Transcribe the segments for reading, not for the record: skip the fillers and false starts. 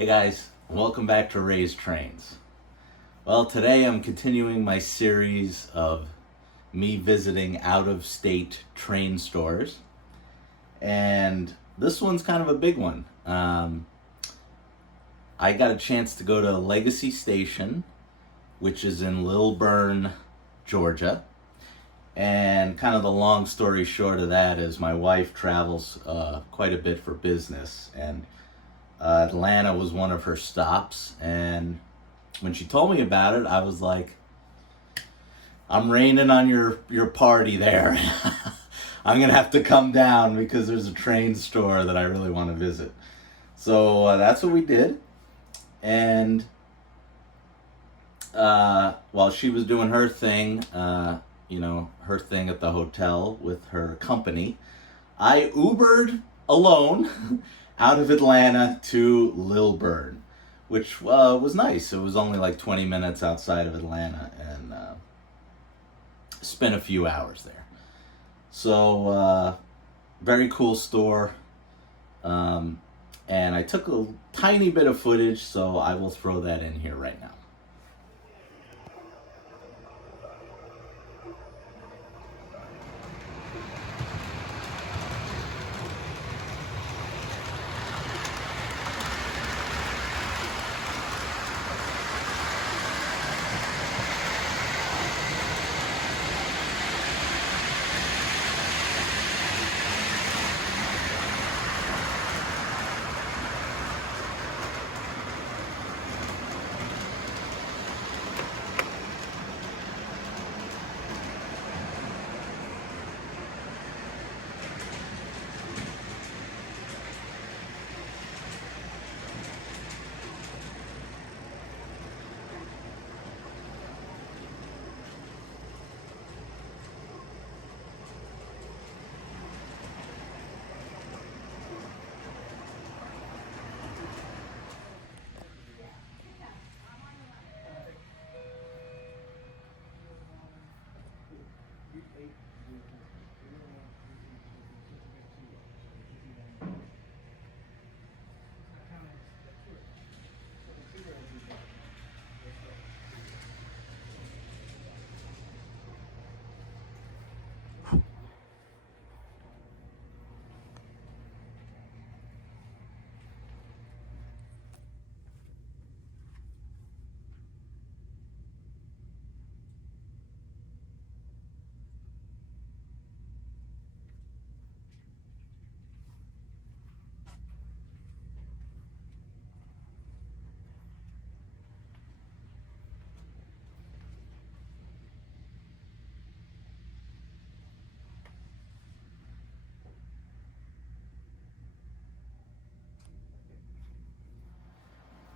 Hey guys, welcome back to Raised Trains. Well, today I'm continuing my series of me visiting out-of-state train stores, and this one's kind of a big one. I got a chance to go to Legacy Station, which is in Lilburn, Georgia, and kind of the long story short of that is my wife travels quite a bit for business, and Atlanta was one of her stops, and when she told me about it, I was like, I'm raining on your party there. I'm going to have to come down because there's a train store that I really want to visit. So that's what we did. And while she was doing her thing, her thing at the hotel with her company, I Ubered alone out of Atlanta to Lilburn, which was nice. It was only like 20 minutes outside of Atlanta, and spent a few hours there. So, very cool store. And I took a tiny bit of footage, so I will throw that in here right now.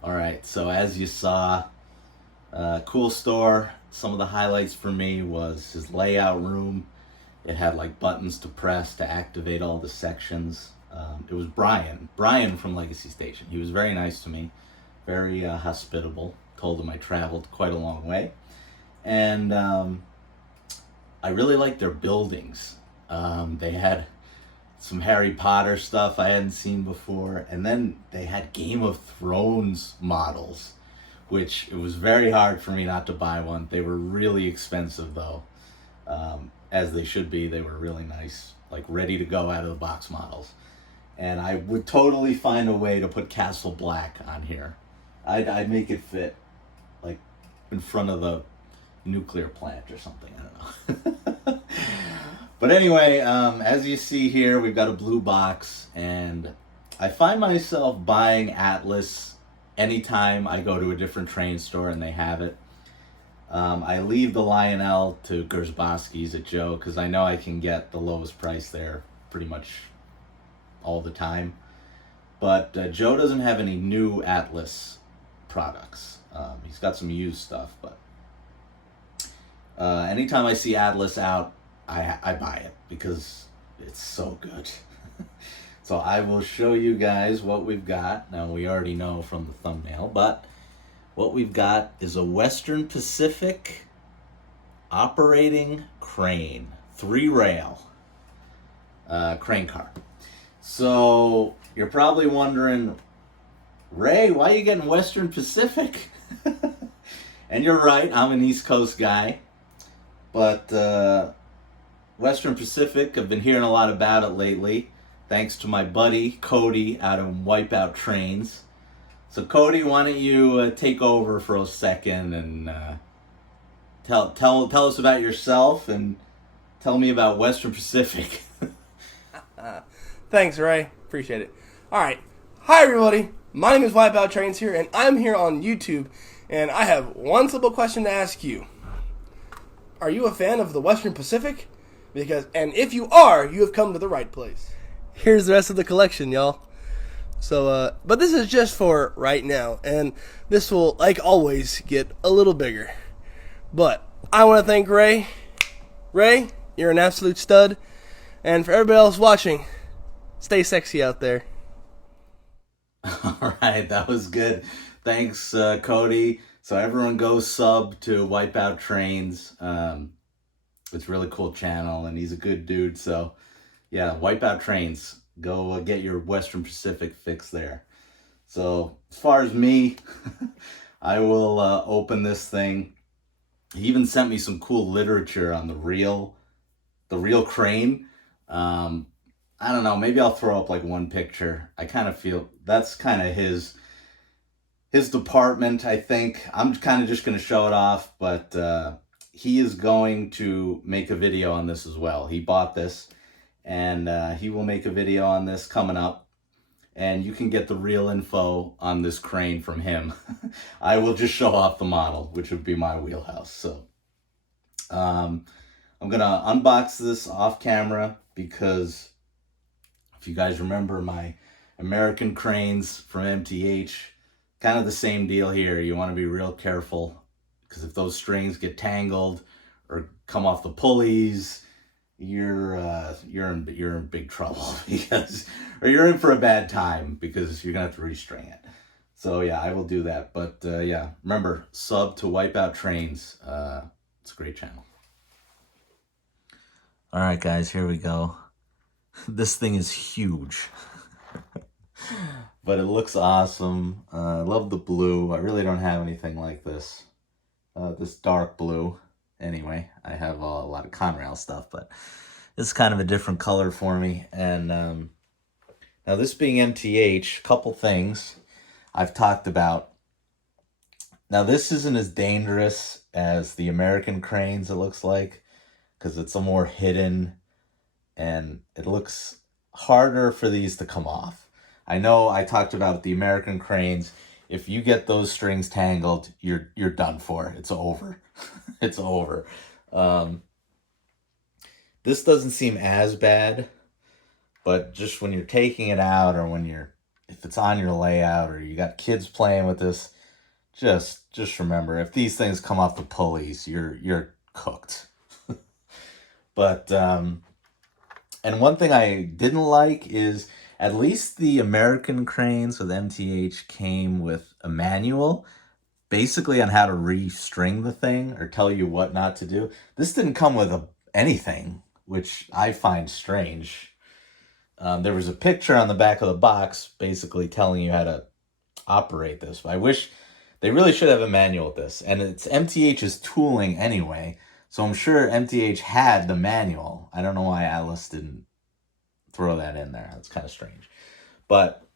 All right, so as you saw, cool store. Some of the highlights for me was his layout room. It had like buttons to press to activate all the sections. It was Brian from Legacy Station. He was very nice to me, very hospitable. Told him I traveled quite a long way. And I really liked their buildings. They had some Harry Potter stuff I hadn't seen before, and then they had Game of Thrones models, which it was very hard for me not to buy one. They were really expensive though, as they should be. They were really nice, like ready to go out of the box models. And I would totally find a way to put Castle Black on here. I'd make it fit, like in front of the nuclear plant or something. I don't know. But anyway, as you see here, we've got a blue box, and I find myself buying Atlas anytime I go to a different train store and they have it. I leave the Lionel to Gersbowski's at Joe because I know I can get the lowest price there pretty much all the time. But Joe doesn't have any new Atlas products. He's got some used stuff, but anytime I see Atlas out, I buy it because it's so good. So I will show you guys what we've got. Now, we already know from the thumbnail, but what we've got is a Western Pacific operating crane, 3-rail crane car. So you're probably wondering, Ray, why are you getting Western Pacific? And you're right, I'm an East Coast guy. But Western Pacific, I've been hearing a lot about it lately, thanks to my buddy Cody out of Wipeout Trains. So Cody, why don't you take over for a second and tell us about yourself and tell me about Western Pacific. Thanks, Ray. Appreciate it. All right. Hi, everybody. My name is Wipeout Trains here, and I'm here on YouTube, and I have one simple question to ask you. Are you a fan of the Western Pacific? And if you are, you have come to the right place. Here's the rest of the collection, y'all. So, but this is just for right now, and this will, like always, get a little bigger. But I want to thank Ray. Ray, you're an absolute stud. And for everybody else watching, stay sexy out there. All right, that was good. Thanks, Cody. So everyone go sub to Wipeout Trains. It's a really cool channel, and he's a good dude. So, yeah, Wipeout Trains. Go get your Western Pacific fix there. So, as far as me, I will open this thing. He even sent me some cool literature on the real crane. I don't know, maybe I'll throw up like one picture. I kind of feel that's kind of his department, I think. I'm kind of just going to show it off, but he is going to make a video on this as well. He bought this, and he will make a video on this coming up, and you can get the real info on this crane from him. I will just show off the model, which would be my wheelhouse. So I'm going to unbox this off camera because if you guys remember my American cranes from MTH, kind of the same deal here. You want to be real careful because if those strings get tangled or come off the pulleys, you're in big trouble or you're in for a bad time because you're gonna have to restring it. So yeah, I will do that. But yeah, remember, sub to Wipeout Trains. It's a great channel. All right, guys, here we go. This thing is huge. But it looks awesome. I love the blue. I really don't have anything like this. This dark blue. Anyway, I have a lot of Conrail stuff, but it's kind of a different color for me. And now this being MTH, a couple things I've talked about. Now this isn't as dangerous as the American cranes, it looks like, because it's a more hidden, and it looks harder for these to come off. I know I talked about the American cranes. If you get those strings tangled, you're done for. It's over. It's over. This doesn't seem as bad, but just when you're taking it out, or if it's on your layout, or you got kids playing with this, just remember, if these things come off the pulleys, you're cooked. But and one thing I didn't like is at least the American cranes with MTH came with a manual basically on how to restring the thing or tell you what not to do. This didn't come with anything, which I find strange. There was a picture on the back of the box basically telling you how to operate this. But I wish they really should have a manual with this. And it's MTH's tooling anyway, so I'm sure MTH had the manual. I don't know why Atlas didn't throw that in there. That's kind of strange. But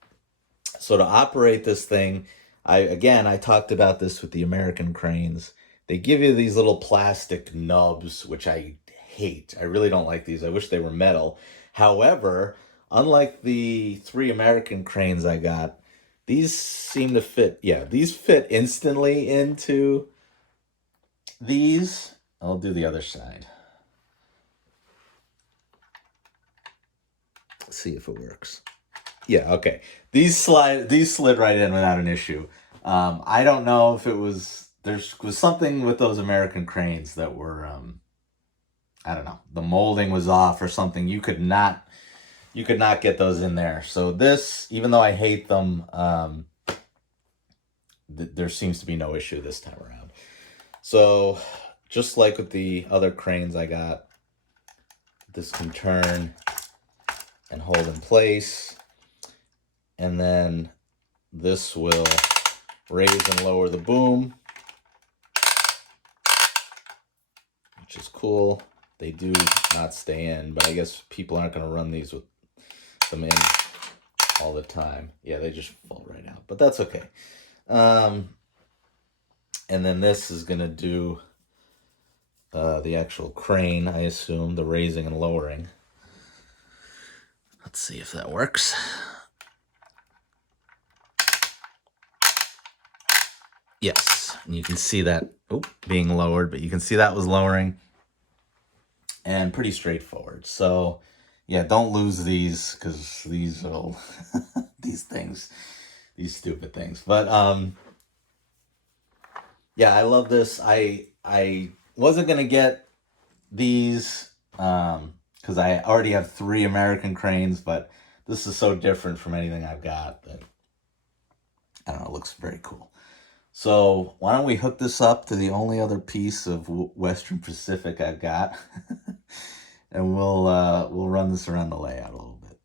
so to operate this thing, I talked about this with the American cranes. They give you these little plastic nubs, which I hate. I really don't like these. I wish they were metal. However, unlike the 3 American cranes I got, these seem to fit. Yeah, these fit instantly into these. I'll do the other side. Let's see if it works. Yeah, okay. These slid right in without an issue. I don't know if it was, there was something with those American cranes that were, I don't know, the molding was off or something. You could not get those in there. So this, even though I hate them, there seems to be no issue this time around. So just like with the other cranes I got, this can turn and hold in place. And then this will raise and lower the boom, which is cool. They do not stay in, but I guess people aren't going to run these with them in all the time. Yeah, they just fall right out, but that's okay. And then this is going to do the actual crane, I assume, the raising and lowering. Let's see if that works. Yes, and you can see that being lowered, but you can see that was lowering, and pretty straightforward. So yeah, don't lose these, because these will these stupid things. But yeah, I love this. I wasn't gonna get these because I already have 3 American cranes, but this is so different from anything I've got that, I don't know, it looks very cool. So why don't we hook this up to the only other piece of Western Pacific I've got, and we'll run this around the layout a little bit.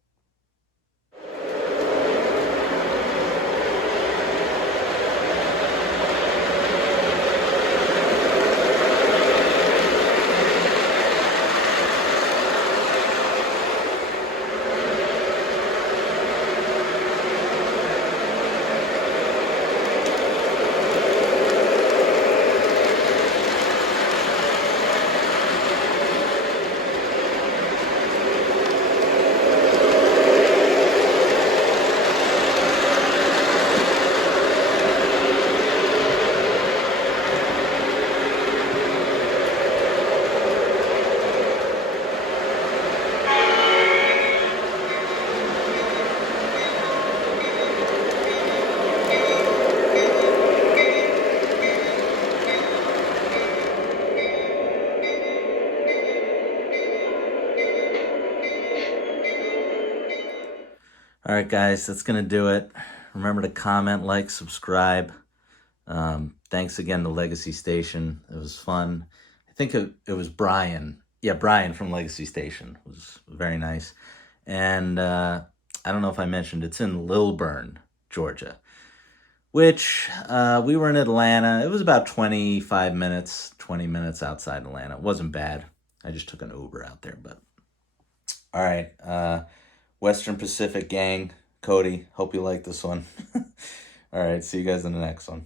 All right, guys, that's going to do it. Remember to comment, like, subscribe. Thanks again to Legacy Station. It was fun. I think it was Brian. Yeah, Brian from Legacy Station. It was very nice. And I don't know if I mentioned, it's in Lilburn, Georgia, which we were in Atlanta. It was about 25 minutes, 20 minutes outside Atlanta. It wasn't bad. I just took an Uber out there, but all right. Western Pacific gang, Cody, hope you like this one. All right, see you guys in the next one.